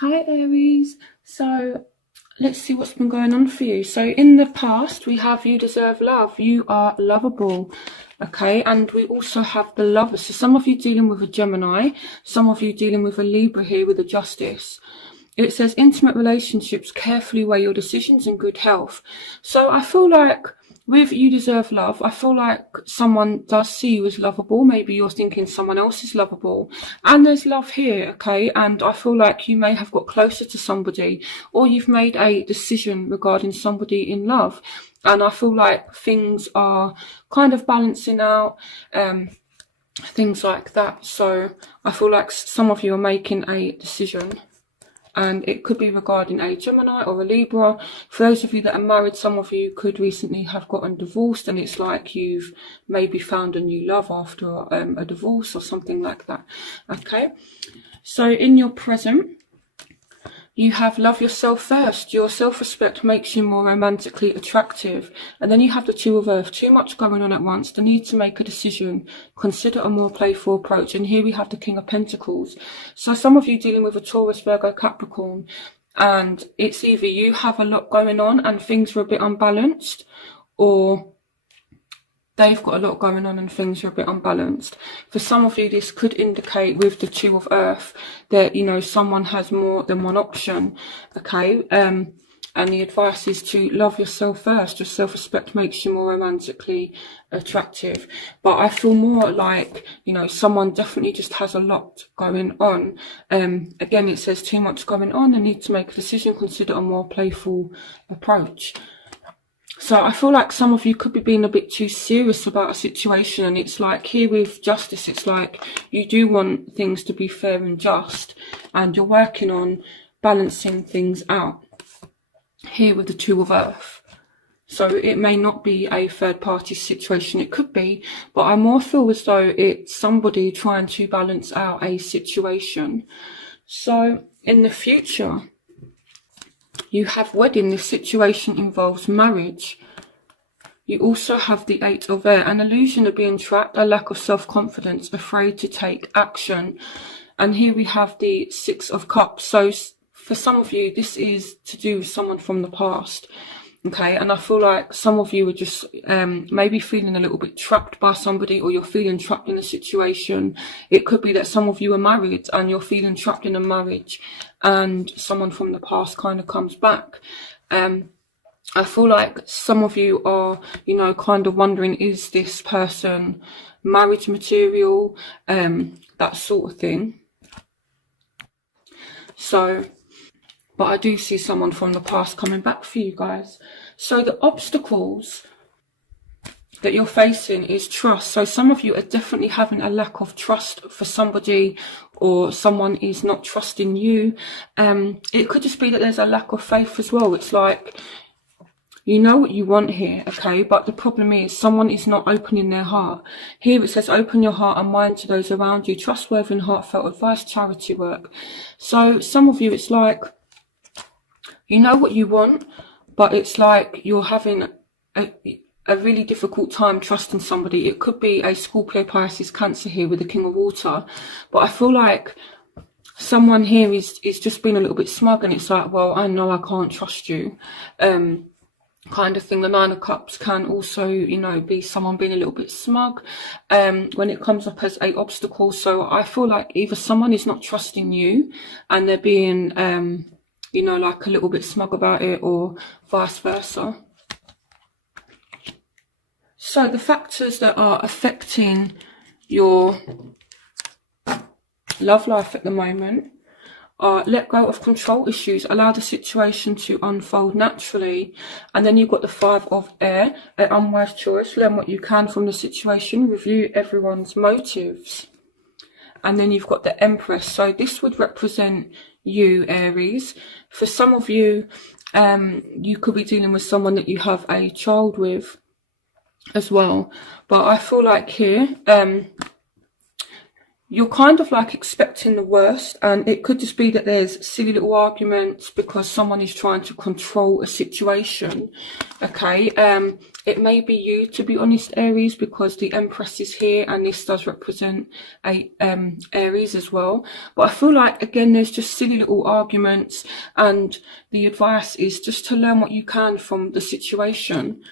Hi Aries, so let's see what's been going on for you. So in the past we have you deserve love, you are lovable, okay, and we also have the lover. So some of you dealing with a Gemini, some of you dealing with a Libra here with a Justice. It says intimate relationships, carefully weigh your decisions, and good health. So I feel like with you deserve love, I feel like someone does see you as lovable. Maybe you're thinking someone else is lovable, and there's love here, okay? And I feel like you may have got closer to somebody, or you've made a decision regarding somebody in love, and I feel like things are kind of balancing out, things like that. So I feel like some of you are making a decision, and it could be regarding a Gemini or a Libra. For those of you that are married, some of you could recently have gotten divorced, and it's like you've maybe found a new love after a divorce or something like that. Okay, so in your present, you have love yourself first. Your self-respect makes you more romantically attractive. And then you have the Two of Earth. Too much going on at once. The need to make a decision. Consider a more playful approach. And here we have the King of Pentacles. So some of you dealing with a Taurus, Virgo, Capricorn. And it's either you have a lot going on and things are a bit unbalanced, or they've got a lot going on and things are a bit unbalanced. For some of you, this could indicate with the Two of Earth that, you know, someone has more than one option, okay? And the advice is to love yourself first. Your self-respect makes you more romantically attractive. But I feel more like, you know, someone definitely just has a lot going on. Again, it says too much going on and need to make a decision, consider a more playful approach. So I feel like some of you could be being a bit too serious about a situation, and it's like here with Justice, it's like you do want things to be fair and just, and you're working on balancing things out here with the Two of Earth. So it may not be a third party situation, it could be, but I more feel as though it's somebody trying to balance out a situation. So in the future, you have wedding. This situation involves marriage. You also have the Eight of Air, an illusion of being trapped, a lack of self-confidence, afraid to take action. And here we have the Six of Cups. So for some of you, this is to do with someone from the past. Okay, and I feel like some of you are just maybe feeling a little bit trapped by somebody, or you're feeling trapped in a situation. It could be that some of you are married and you're feeling trapped in a marriage, and someone from the past kind of comes back. I feel like some of you are, you know, kind of wondering, is this person marriage material, that sort of thing. So, but I do see someone from the past coming back for you guys. So the obstacles that you're facing is trust. So some of you are definitely having a lack of trust for somebody, or someone is not trusting you. It could just be that there's a lack of faith as well. It's like, you know what you want here, okay, but the problem is someone is not opening their heart. Here it says open your heart and mind to those around you. Trustworthy and heartfelt advice, charity work. So some of you, it's like, you know what you want, but it's like you're having a really difficult time trusting somebody. It could be a Scorpio, Pisces, Cancer here with the King of Water. But I feel like someone here is just being a little bit smug, and it's like, well, I know I can't trust you. Kind of thing. The Nine of Cups can also, you know, be someone being a little bit smug when it comes up as a obstacle. So I feel like either someone is not trusting you and they're being you know, like a little bit smug about it, or vice versa. So the factors that are affecting your love life at the moment are let go of control issues, allow the situation to unfold naturally. And then you've got the Five of Air, an unwise choice, learn what you can from the situation, review everyone's motives. And then you've got the Empress. So this would represent you, Aries. For some of you, you could be dealing with someone that you have a child with as well. But I feel like here, you're kind of like expecting the worst, and it could just be that there's silly little arguments because someone is trying to control a situation. Okay, it may be you, to be honest, Aries, because the Empress is here and this does represent a Aries as well. But I feel like, again, there's just silly little arguments, and the advice is just to learn what you can from the situation.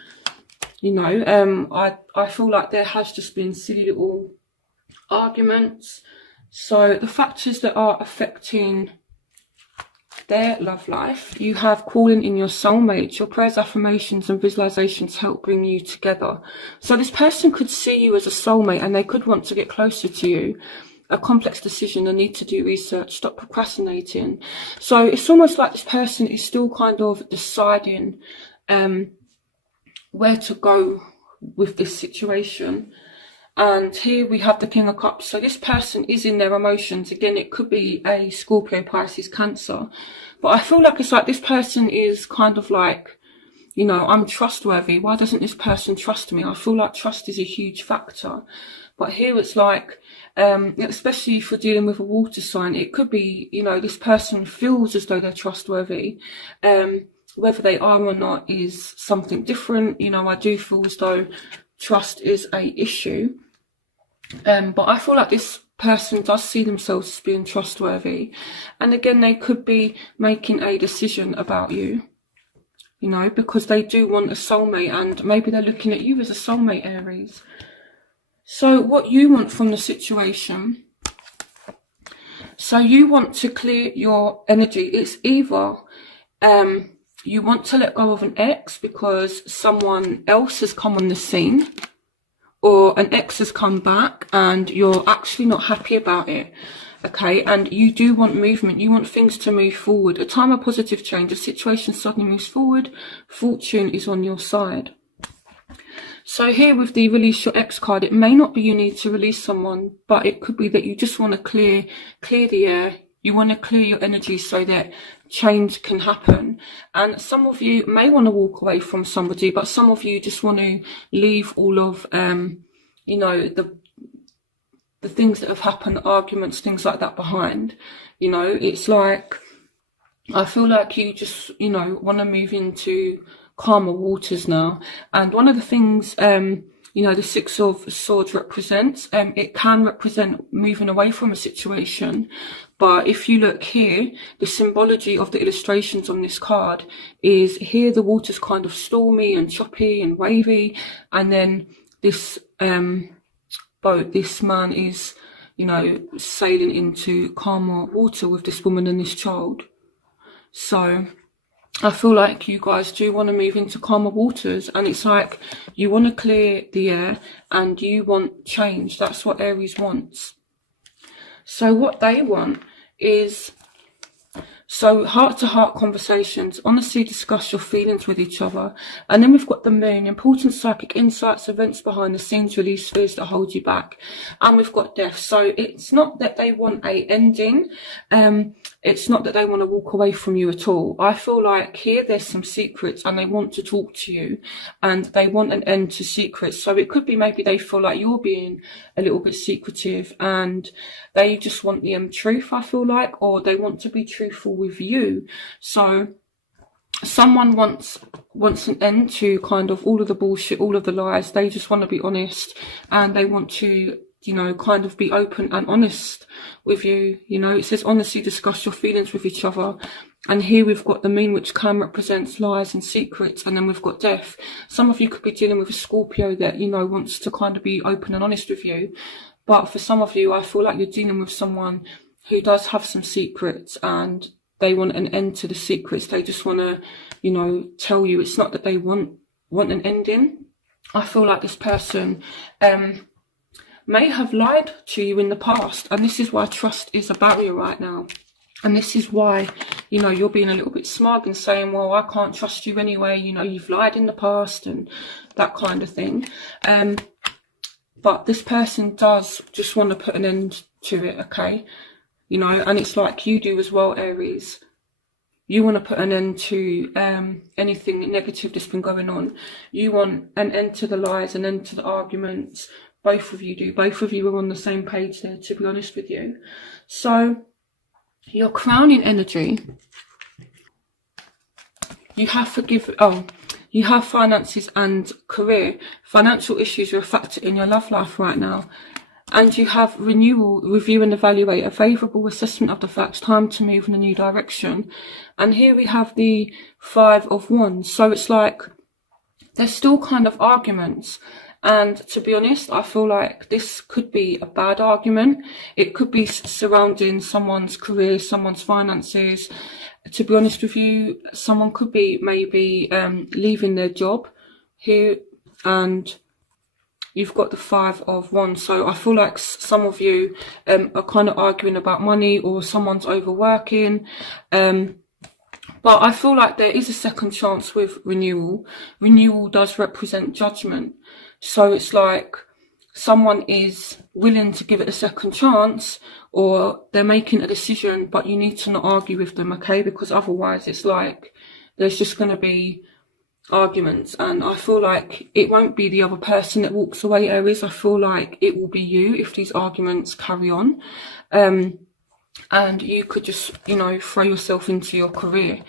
You know, I feel like there has just been silly little arguments. So the factors that are affecting their love life, you have calling in your soulmate. Your prayers, affirmations and visualizations help bring you together. So this person could see you as a soulmate and they could want to get closer to you. A complex decision, a need to do research, stop procrastinating. So it's almost like this person is still kind of deciding where to go with this situation. And here we have the King of Cups. So this person is in their emotions. Again, it could be a Scorpio, Pisces, Cancer. But I feel like it's like this person is kind of like, you know, I'm trustworthy. Why doesn't this person trust me? I feel like trust is a huge factor. But here it's like, especially if you're dealing with a water sign, it could be, you know, this person feels as though they're trustworthy. Whether they are or not is something different. You know, I do feel as though trust is a issue. But I feel like this person does see themselves as being trustworthy. And again, they could be making a decision about you, you know, because they do want a soulmate, and maybe they're looking at you as a soulmate, Aries. So what you want from the situation, so you want to clear your energy. It's either you want to let go of an ex because someone else has come on the scene, or an ex has come back and you're actually not happy about it. Okay, and you do want movement. You want things to move forward. A time of positive change. A situation suddenly moves forward. Fortune is on your side. So here with the release your ex card, it may not be you need to release someone, but it could be that you just want to clear the air. You want to clear your energy so that change can happen. And some of you may want to walk away from somebody, but some of you just want to leave all of, you know, the things that have happened, arguments, things like that behind. You know, it's like, I feel like you just, you know, want to move into calmer waters now. And one of the things, you know, the Six of Swords represents, it can represent moving away from a situation. But if you look here, the symbology of the illustrations on this card is here the water's kind of stormy and choppy and wavy. And then this boat, this man is, you know, sailing into calmer water with this woman and this child. So I feel like you guys do want to move into calmer waters, and it's like you want to clear the air and you want change. That's what Aries wants. So what they want is, so heart-to-heart conversations, honestly discuss your feelings with each other. And then we've got the moon, important psychic insights, events behind the scenes, release fears that hold you back. And we've got death. So it's not that they want a ending. It's not that they want to walk away from you at all. I feel like here there's some secrets and they want to talk to you and they want an end to secrets. So it could be maybe they feel like you're being a little bit secretive and they just want the truth, I feel like, or they want to be truthful with you. So someone wants an end to kind of all of the bullshit, all of the lies. They just want to be honest and they want to, you know, kind of be open and honest with you. You know, it says honestly discuss your feelings with each other. And here we've got the moon, which can represent lies and secrets. And then we've got death. Some of you could be dealing with a Scorpio that, you know, wants to kind of be open and honest with you. But for some of you, I feel like you're dealing with someone who does have some secrets and they want an end to the secrets. They just want to, you know, tell you. It's not that they want an ending. I feel like this person may have lied to you in the past, and this is why trust is a barrier right now. And this is why, you know, you're being a little bit smug and saying, well, I can't trust you anyway, you know, you've lied in the past and that kind of thing. But this person does just want to put an end to it, okay? You know, and it's like you do as well, Aries. You want to put an end to anything negative that's been going on. You want an end to the lies, an end to the arguments, Both of you do. Both of you are on the same page there, to be honest with you. So your crowning energy, you have you have finances and career. Financial issues are a factor in your love life right now. And you have renewal, review and evaluate, a favourable assessment of the facts, time to move in a new direction. And here we have the 5 of Wands. So it's like there's still kind of arguments. And to be honest, I feel like this could be a bad argument. It could be surrounding someone's career, someone's finances. To be honest with you, someone could be maybe leaving their job here, and you've got the 5 of Wands. So I feel like some of you are kind of arguing about money, or someone's overworking. But I feel like there is a second chance with renewal. Renewal does represent judgment. So it's like someone is willing to give it a second chance, or they're making a decision, but you need to not argue with them, okay? Because otherwise it's like there's just going to be arguments. And I feel like it won't be the other person that walks away, Aries. I feel like it will be you if these arguments carry on. And you could just, you know, throw yourself into your career.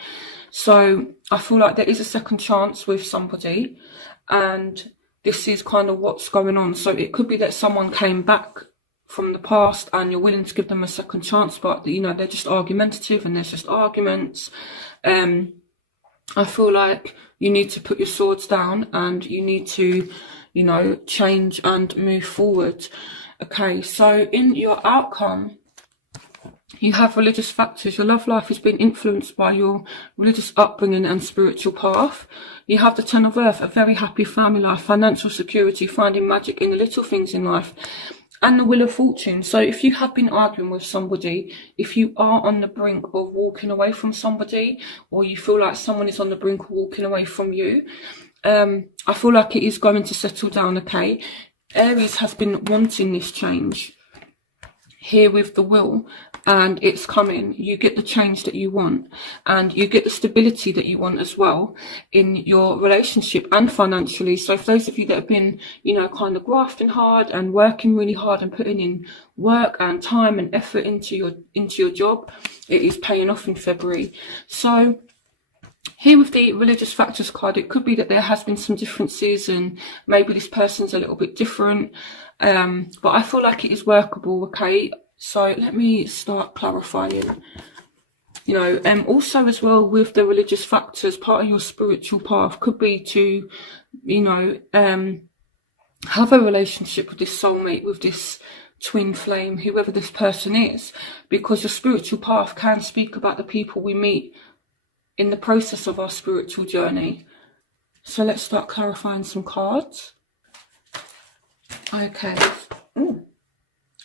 So I feel like there is a second chance with somebody, and this is kind of what's going on. So it could be that someone came back from the past and you're willing to give them a second chance, but, you know, they're just argumentative and there's just arguments. I feel like you need to put your swords down and you need to, you know, change and move forward. Okay, so in your outcome, you have religious factors. Your love life has been influenced by your religious upbringing and spiritual path. You have the 10 of Earth, a very happy family life, financial security, finding magic in the little things in life, and the Wheel of Fortune. So if you have been arguing with somebody, if you are on the brink of walking away from somebody, or you feel like someone is on the brink of walking away from you, I feel like it is going to settle down, okay? Aries has been wanting this change here with the Wheel, and it's coming. You get the change that you want, and you get the stability that you want as well in your relationship and financially. So for those of you that have been, you know, kind of grafting hard and working really hard and putting in work and time and effort into your job, it is paying off in February. So here with the religious factors card, it could be that there has been some differences and maybe this person's a little bit different, but I feel like it is workable, okay? So let me start clarifying. You know, also as well with the religious factors, part of your spiritual path could be to, you know, have a relationship with this soulmate, with this twin flame, whoever this person is, because your spiritual path can speak about the people we meet in the process of our spiritual journey. So let's start clarifying some cards. Okay. Ooh.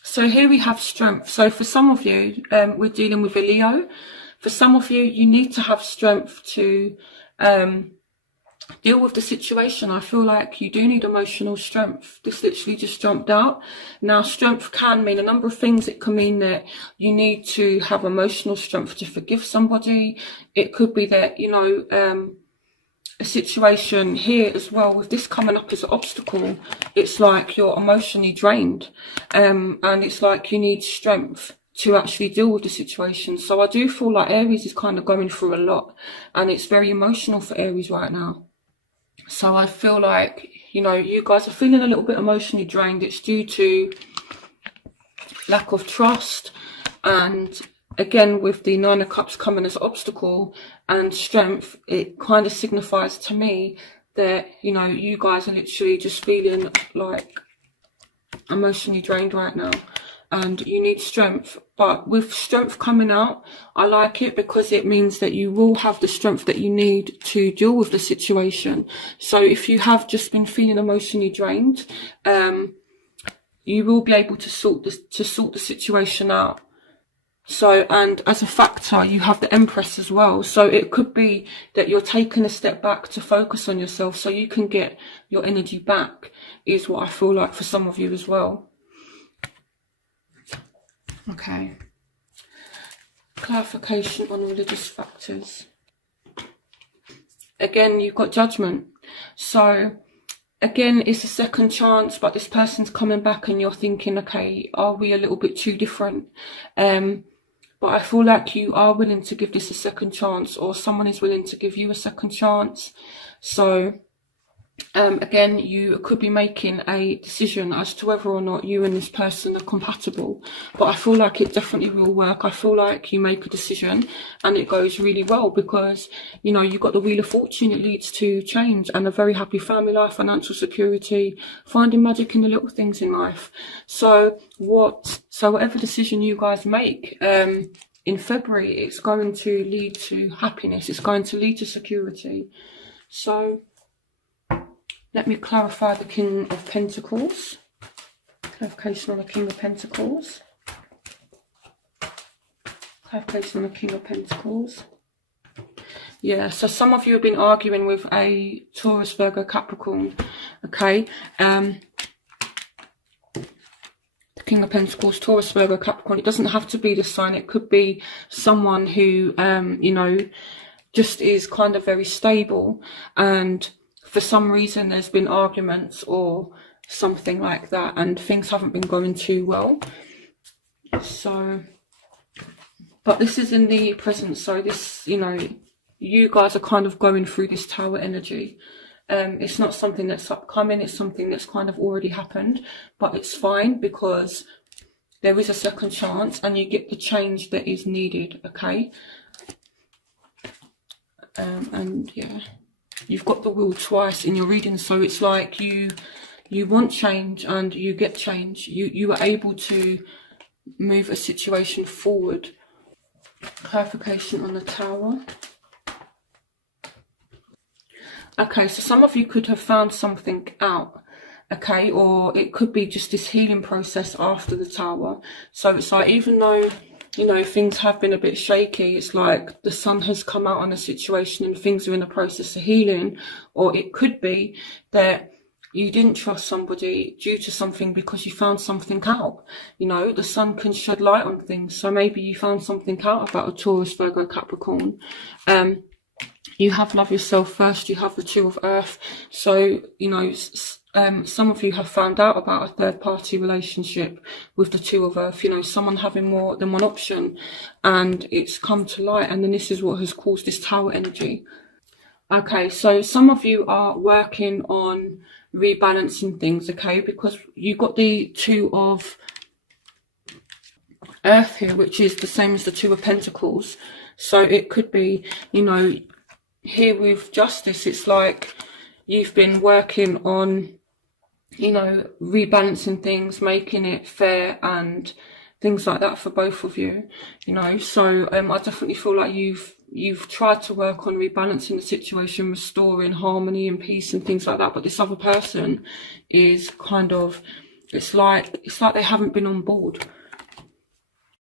So here we have strength. So for some of you, we're dealing with a Leo. For some of you, you need to have strength to deal with the situation. I feel like you do need emotional strength. This literally just jumped out. Now, strength can mean a number of things. It can mean that you need to have emotional strength to forgive somebody. It could be that, you know, a situation here as well, with this coming up as an obstacle, it's like you're emotionally drained, and it's like you need strength to actually deal with the situation. So I do feel like Aries is kind of going through a lot, and it's very emotional for Aries right now. So I feel like, you know, you guys are feeling a little bit emotionally drained. It's due to lack of trust, and again with the 9 of Cups coming as an obstacle and strength, it kind of signifies to me that, you know, you guys are literally just feeling like emotionally drained right now, and you need strength. But with strength coming out, I like it because it means that you will have the strength that you need to deal with the situation. So if you have just been feeling emotionally drained, you will be able to sort the situation out. So, and as a factor, you have the Empress as well. So it could be that you're taking a step back to focus on yourself so you can get your energy back, is what I feel like for some of you as well. Okay. Clarification on religious factors. Again, you've got Judgment. So again, it's a second chance, but this person's coming back and you're thinking, okay, are we a little bit too different? But I feel like you are willing to give this a second chance, or someone is willing to give you a second chance. So again, you could be making a decision as to whether or not you and this person are compatible, but I feel like it definitely will work. I feel like you make a decision and it goes really well, because you know you've got the Wheel of Fortune. It leads to change and a very happy family life, financial security, finding magic in the little things in life. So whatever decision you guys make in February, it's going to lead to happiness, it's going to lead to security. So let me clarify the King of Pentacles. Clarification on the King of Pentacles. Clarification on the King of Pentacles. Yeah, so some of you have been arguing with a Taurus, Virgo, Capricorn. Okay. The King of Pentacles, Taurus, Virgo, Capricorn. It doesn't have to be the sign. It could be someone who, you know, just is kind of very stable, and for some reason there's been arguments or something like that and things haven't been going too well. So, but this is in the present, so this, you know, you guys are kind of going through this Tower energy. It's not something that's upcoming, it's something that's kind of already happened, but it's fine because there is a second chance and you get the change that is needed. Okay. And yeah, you've got the Wheel twice in your reading, so it's like you want change and you get change. You are able to move a situation forward. Clarification on the Tower. Okay, so some of you could have found something out, okay, or it could be just this healing process after the Tower. So it's like, even though, you know, things have been a bit shaky, it's like the sun has come out on a situation and things are in the process of healing. Or it could be that you didn't trust somebody due to something because you found something out. You know, the sun can shed light on things. So maybe you found something out about a Taurus, Virgo, Capricorn. You have love yourself first. You have the Two of Earth. So, you know, some of you have found out about a third party relationship with the Two of Earth, you know, someone having more than one option, and it's come to light, and then this is what has caused this Tower energy. Okay, so some of you are working on rebalancing things, okay, because you got the Two of Earth here, which is the same as the Two of Pentacles. So it could be, you know, here with Justice, it's like you've been working on, you know, rebalancing things, making it fair and things like that for both of you, you know. So I definitely feel like you've tried to work on rebalancing the situation, restoring harmony and peace and things like that, but this other person is kind of, it's like they haven't been on board.